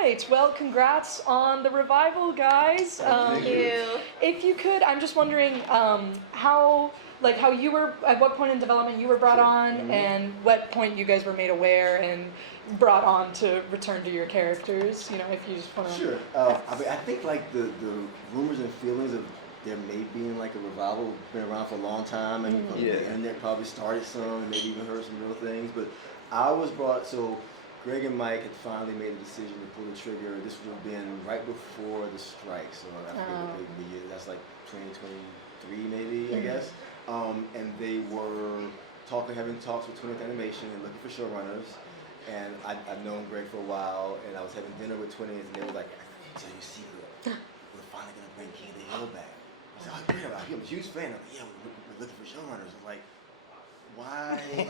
right. Well, congrats on the revival, guys. Thank you. If you could, I'm just wondering how you were, at what point in development you were brought on, and what point you guys were made aware and brought on to return to your characters. You know, if you just want to. Sure. I mean, I think like the rumors and feelings of there may be like a revival been around for a long time, and the internet probably started some, and maybe even heard some real things. But I was brought, so Greg and Mike had finally made a decision to pull the trigger. This would have been right before the strike, so I forget the year. That's like 2023 maybe, I guess. And they were having talks with 20th Animation and looking for showrunners. And I've known Greg for a while, and I was having dinner with 20th, and they were like, "I can tell you a secret. We're finally gonna bring King of the Hill back." I was like, "Oh, great! I'm a huge fan." I'm like, "Yeah, we're looking for showrunners." I'm like, "Why?" I've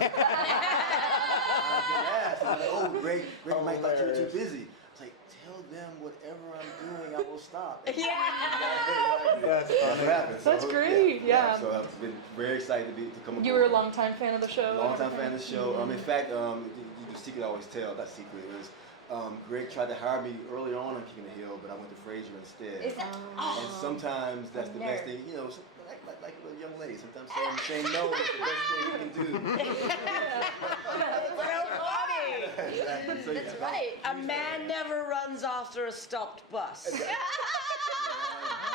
been asked. And they're like, "Oh, Greg and Mike thought you were too busy." I was like, "Tell them whatever I'm doing, I will stop." That's great. Yeah. So I've been very excited to come aboard. You were a longtime fan of the show. Longtime fan of the show. In fact, the secret I always tell, not secret, it was Greg tried to hire me early on King of the Hill, but I went to Fraser instead. Is that? And sometimes that's the best thing, you know, like a young lady. Sometimes saying no is the best thing you can do. So funny. Exactly. So, That's right. A man never runs after a stopped bus.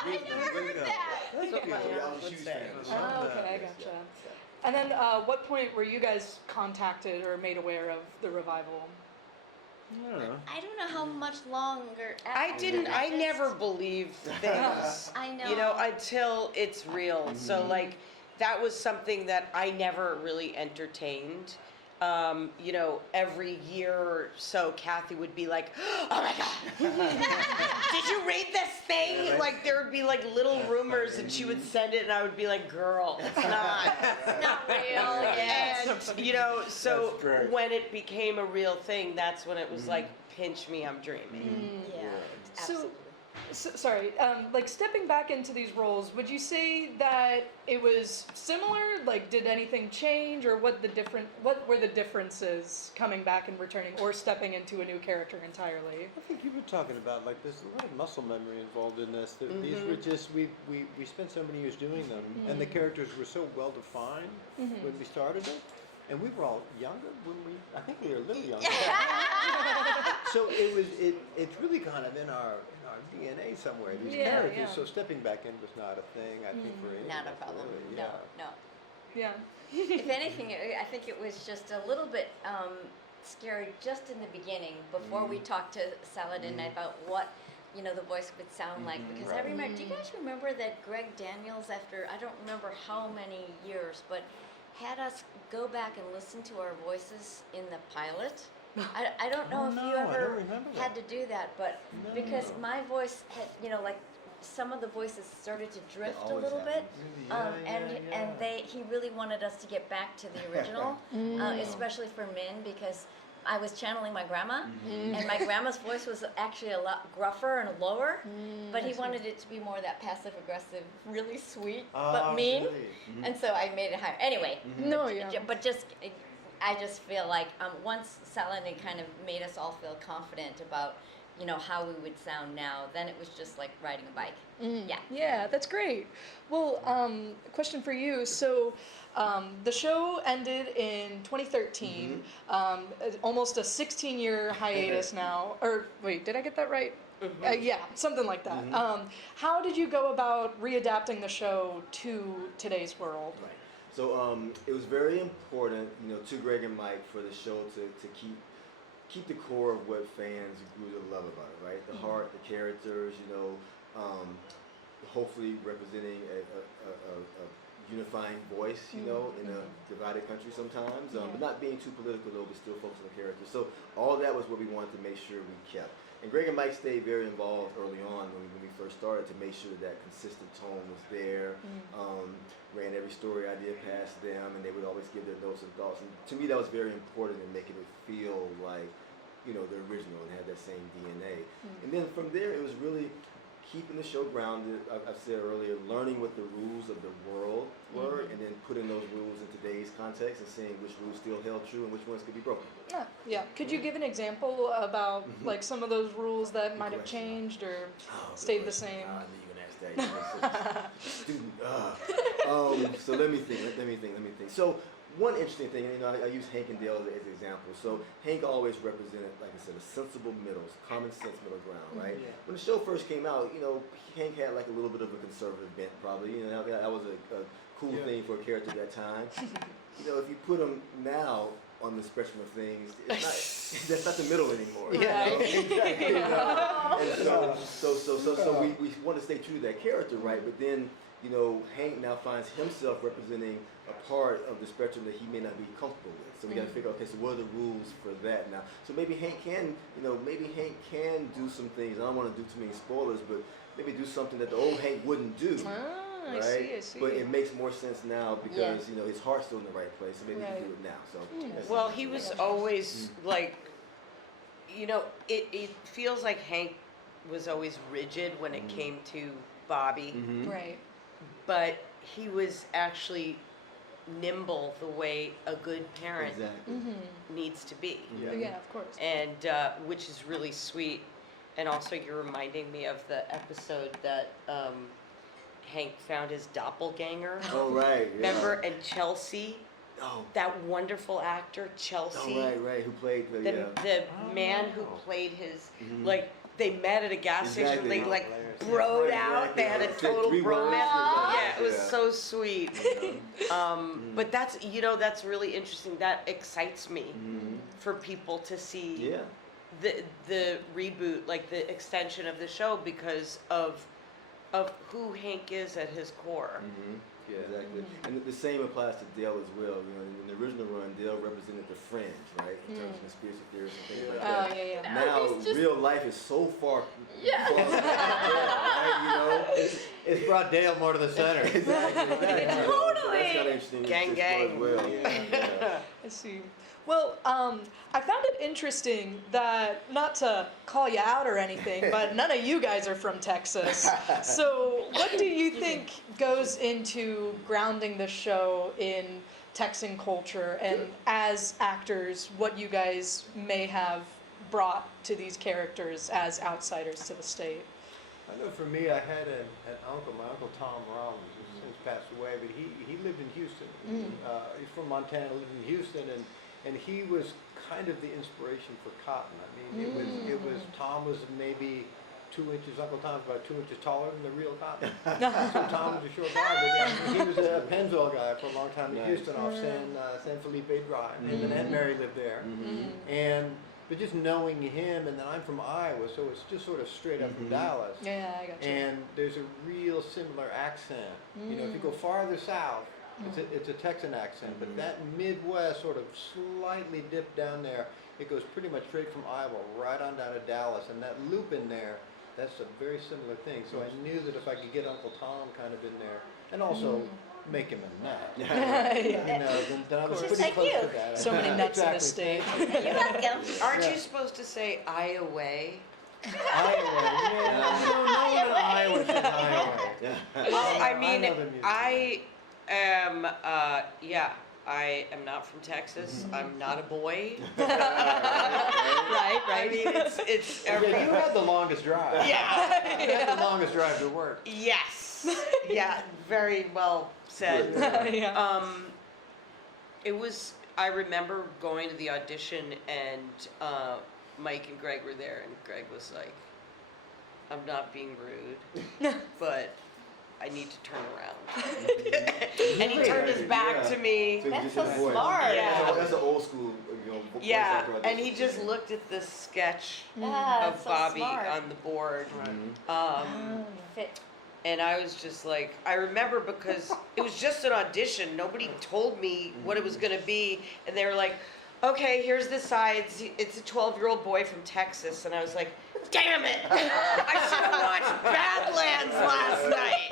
I never heard that. That's what my I aunt was a would huge say. fan of the show. Oh, okay, I gotcha. And then, what point were you guys contacted or made aware of the revival? I don't know. I don't know how much longer. I never believed things. I know. You know, until it's real. So like, that was something that I never really entertained. You know, every year or so, Kathy would be like, "Oh my God, did you read this thing?" Like, there would be like little rumors, and she would send it, and I would be like, "Girl, it's not. It's not real yet. And, you know, so when it became a real thing, that's when it was like, pinch me, I'm dreaming. Yeah. So, sorry, like stepping back into these roles, would you say that it was similar? Like, did anything change, or what were the differences coming back and returning, or stepping into a new character entirely? I think you were talking about, like, there's a lot of muscle memory involved in this. These were just, we spent so many years doing them, and the characters were so well defined when we started it. And we were all younger I think we were a little younger. So it's really kind of in our DNA somewhere, these characters. Yeah. So stepping back in was not a thing, I think, for any Not of a us, problem. really. No. Yeah. If anything, I think it was just a little bit scary just in the beginning before we talked to Saladin about what the voice would sound like, because I remember. Do you guys remember that Greg Daniels, after I don't remember how many years, but had us go back and listen to our voices in the pilot? I don't know if you ever had to do that, but because my voice had, like some of the voices started to drift a little bit, and he really wanted us to get back to the original, especially for Min, because I was channeling my grandma, and my grandma's voice was actually a lot gruffer and lower, but he wanted it to be more that passive-aggressive, really sweet, but mean, and so I made it higher. Anyway, I just feel like once Saladin kind of made us all feel confident about how we would sound now, then it was just like riding a bike. Yeah, that's great. Well, question for you. So, the show ended in 2013, almost a 16-year hiatus now. Or wait, did I get that right? Yeah, something like that. How did you go about readapting the show to today's world? Right. So it was very important, to Greg and Mike, for the show to keep the core of what fans grew to love about it, right? The heart, the characters, hopefully representing a unifying voice, in a divided country sometimes, but not being too political though, but still focused on the characters. So all that was what we wanted to make sure we kept. And Greg and Mike stayed very involved early on when we first started to make sure that consistent tone was there. Ran every story idea past them, and they would always give their notes and thoughts. And to me, that was very important in making it feel like, the original and have that same DNA. And then from there, it was really keeping the show grounded. I've said earlier, learning what the rules of the world were, and then putting those rules in today's context and seeing which rules still held true and which ones could be broken. Yeah. Could you give an example about like some of those rules that might have changed or stayed the same? I knew you were gonna ask that. Student. So let me think. So one interesting thing, and I use Hank and Dale as an example. So Hank always represented, like I said, a sensible common sense middle ground, right? Yeah. When the show first came out, Hank had like a little bit of a conservative bent, probably. That was a cool thing for a character at that time. If you put him now on the spectrum of things, that's not the middle anymore. And so we want to stay true to that character, right? But then, Hank now finds himself representing a part of the spectrum that he may not be comfortable with. So we got to figure out, okay, so what are the rules for that now? So maybe Hank can, do some things. I don't want to do too many spoilers, but maybe do something that the old Hank wouldn't do. I Right? see. But it makes more sense now because his heart's still in the right place, so maybe he can do it now. So Well, he was always like, it feels like Hank was always rigid when it came to Bobby, Right. but he was actually nimble the way a good parent needs to be. Yeah, of course. And which is really sweet. And also you're reminding me of the episode that Hank found his doppelganger. Oh, right. Yeah. Remember? And Chelsea, that wonderful actor, Chelsea. Oh, right. Who played the man who played his, like, they met at a gas station, they like broed out, they had a total bromance. Yeah, it was so sweet. But that's, that's really interesting. That excites me for people to see the reboot, like the extension of the show because of who Hank is at his core. Yeah, exactly. And the same applies to Dale as well. In the original run, Dale represented the fringe, right? In terms of conspiracy theories and things like that. Yeah. Now, real life is so far. Yeah. Right? It's brought Dale more to the center. Exactly. Totally. That's kind of interesting. Gang. As well. Yeah. I see. Well, I found it interesting that, not to call you out or anything, but none of you guys are from Texas. So what do you think goes into grounding the show in Texan culture and as actors, what you guys may have brought to these characters as outsiders to the state? I know for me, I had an uncle, my Uncle Tom Rollins, who's since passed away, but he lived in Houston. He's from Montana, lived in Houston, and he was kind of the inspiration for cotton. I mean, it was Tom was maybe 2 inches. Uncle Tom's about 2 inches taller than the real cotton. So Tom was a short guy, but he was a Pennzoil guy for a long time in Houston, off San Felipe Drive. Him and Aunt Mary lived there, but just knowing him, and then I'm from Iowa, so it's just sort of straight up from Dallas. Yeah, I got you. And there's a real similar accent. If you go farther south, it's a Texan accent, but that Midwest sort of slightly dipped down there. It goes pretty much straight from Iowa right on down to Dallas, and that loop in there, that's a very similar thing. So I knew that if I could get Uncle Tom kind of in there, and also make him a nut, then I was pretty like close you. to that. So many nuts in the state. You're welcome. Aren't you supposed to say Iowa? Iowa, no one in Iowa says Iowa. I mean, know the music. I am not from Texas. I'm not a boy. Right. I mean, it's every. Yeah, you had the longest drive. Yeah. You had the longest drive to work. Yes. Yeah. Very well said. It was. I remember going to the audition, and Mike and Greg were there, and Greg was like, "I'm not being rude, but I need to turn around." And he turned his back to me. So That's just so his voice. smart. Yeah. That's an old school, voice Yeah, actor and he audition. just looked at the sketch Yeah, of that's so Bobby smart. on the board. Fit. And I was just like, I remember because it was just an audition. Nobody told me what it was going to be. And they were like, okay, here's the sides. It's a 12-year-old boy from Texas. And I was like, damn it. I should have watched Badlands last night.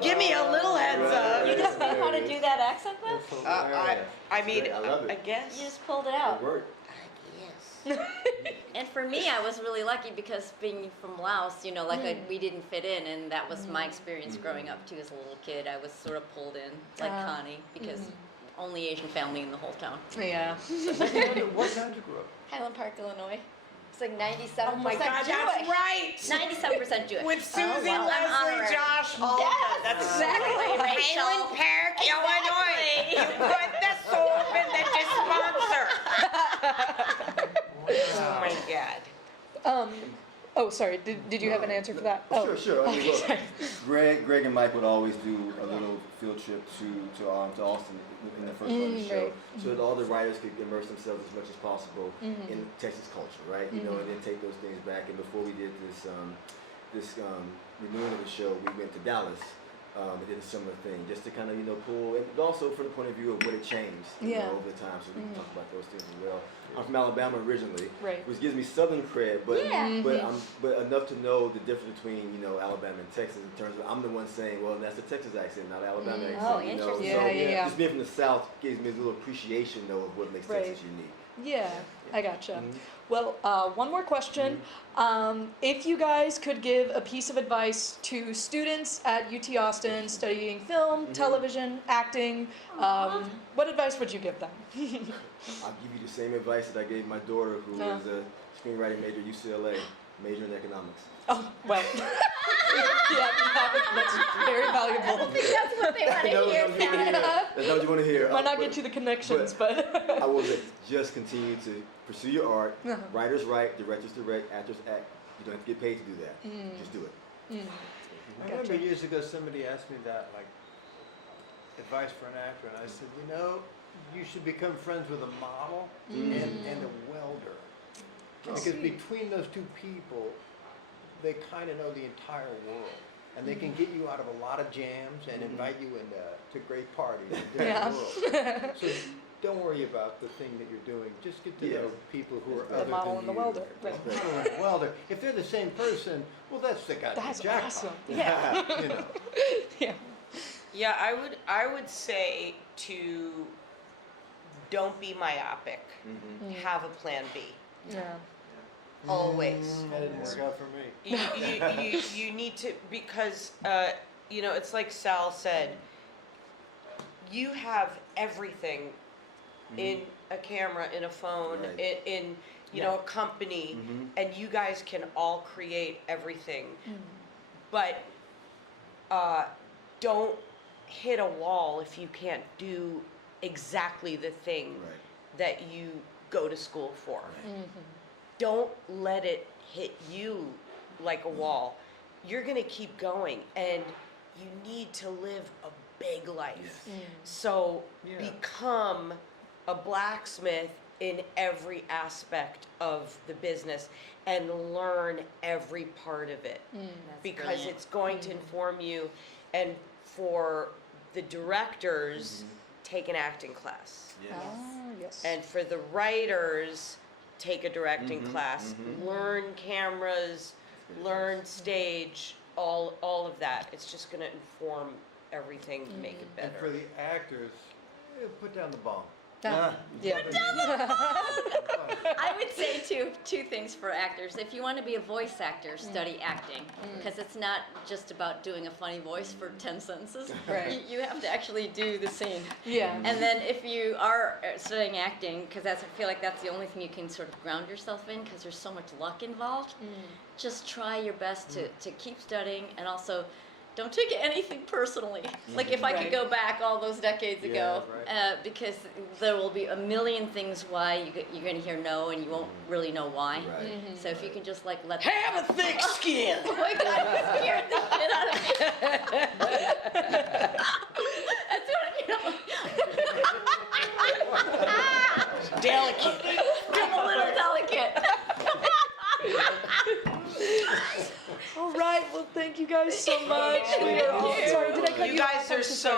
Give me a little heads up. You just know how to do that accent though? That's hilarious. I mean, I love it. I guess. You just pulled it out. It worked. Yes. And for me, I was really lucky because being from Laos, you know, like we didn't fit in, and that was my experience growing up too as a little kid. I was sort of pulled in, like Connie, because only Asian family in the whole town. Yeah. What town did you grow up? Highland Park, Illinois. It's like 97% Oh my God, Jewish. that's right. 97% Jewish. With Susie, wow. I'm Leslie, honorary. Josh, all of Yes, that. That's exactly, Rachel. Highland Park, Illinois. Exactly. You put the soap in the dispenser. Oh my God. Oh, sorry. Did you have an answer for that? Oh, Sure. I mean, look, sorry. Greg and Mike would always do a little field trip to Austin in the first part of the show, right. so that all the writers could immerse themselves as much as possible in Texas culture, right? You know, and then take those things back. And before we did this renewing of the show, we went to Dallas. And did a similar thing, just to kind of pull, and also from the point of view of what it changed over the time, so we can talk about those things as well. I'm from Alabama originally, Right. which gives me Southern cred, but Yeah. but enough to know the difference between Alabama and Texas in terms of I'm the one saying, well, that's a Texas accent, not Alabama accent. Oh, you know? interesting. So Yeah. just being from the South gives me a little appreciation though of what makes Right. Texas unique. Yeah, I gotcha. Well, one more question. If you guys could give a piece of advice to students at UT Austin studying film, television, acting, what advice would you give them? I'll give you the same advice that I gave my daughter, who is a screenwriting major at UCLA, major in economics. Oh, well. Yeah, that's very valuable. I think that's what they want to hear. That's not what you want to hear. Might not get you the connections, but. I will just continue to pursue your art. Writers write, directors direct, actors act. You don't have to get paid to do that. Just do it. I remember years ago somebody asked me that, like, advice for an actor, and I said, you should become friends with a model and a welder. Because between those two people, they kind of know the entire world. And they can get you out of a lot of jams and invite you to great parties in different worlds. So don't worry about the thing that you're doing. Just get to know people who are other The model than and the you. welder. Right. The model and the welder. If they're the same person, well, that's the guy. That's jackpot. awesome. Yeah. Yeah. Yeah, I would say to don't be myopic. Have a plan B. Yeah. Always. That didn't work out for me. You need to, because it's like Sal said, you have everything in a camera, in a phone, Right. in a company, and you guys can all create everything. But don't hit a wall if you can't do exactly the thing that you go to school for. Don't let it hit you like a wall. You're gonna keep going, and you need to live a big life. So become a blacksmith in every aspect of the business and learn every part of it. Because brilliant. it's going to inform you. And for the directors, take an acting class. Oh, yes. And for the writers, take a directing class, learn cameras, learn stage, all of that. It's just going to inform everything to make it And better. for the actors, put down the bomb. Yeah. I would say two things for actors. If you want to be a voice actor, study acting, because it's not just about doing a funny voice for 10 sentences. Right. You have to actually do the scene. Yeah. And then if you are studying acting, because I feel like that's the only thing you can sort of ground yourself in, because there's so much luck involved, just try your best to keep studying, and also don't take anything personally. Like if I could go back all those decades ago, because there will be a million things why you're going to hear no, and you won't really know why. So if you can just like let Have a thick skin! Oh my God, you scared the shit out of me. That's what Delicate. I'm a little delicate. All right. Well, thank you guys so much. We are all sorry. Did I cut you You off? guys I'm are so so sorry.